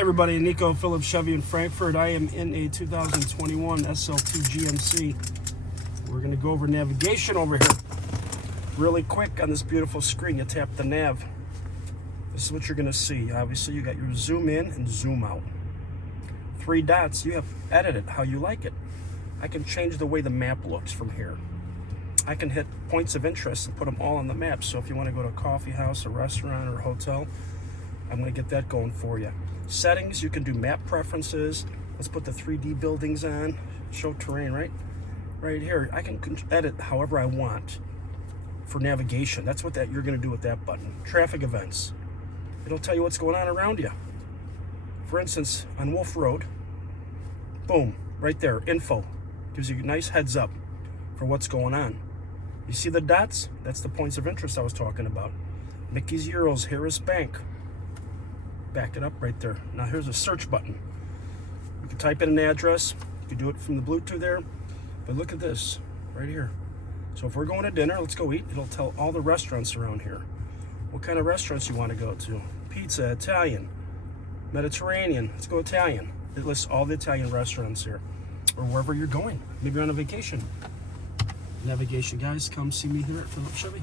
Hi everybody, Niko Phillips Chevy in Frankfort. I am in a 2021 SLT GMC. We're going to go over navigation over here. Really quick on this beautiful screen, you tap the nav. This is what you're going to see. Obviously you got your zoom in and zoom out. 3 dots, you have edit it how you like it. I can change the way the map looks from here. I can hit points of interest and put them all on the map. So if you want to go to a coffee house, a restaurant, or a hotel, I'm going to get that going for you. Settings, you can do map preferences. Let's put the 3D buildings on. Show terrain, right here. I can edit however I want for navigation. That's what you're going to do with that button. Traffic events. It'll tell you what's going on around you. For instance, on Wolf Road, boom, right there, info. Gives you a nice heads up for what's going on. You see the dots? That's the points of interest I was talking about. Mickey's Euros, Harris Bank. Back it up right there. Now here's a search button. You can type in an address. You can do it from the Bluetooth there. But look at this right here. So if we're going to dinner, let's go eat. It'll tell all the restaurants around here. What kind of restaurants you want to go to. Pizza, Italian, Mediterranean. Let's go Italian. It lists all the Italian restaurants here. Or wherever you're going. Maybe you're on a vacation. Navigation guys, come see me here at Phillips Chevy.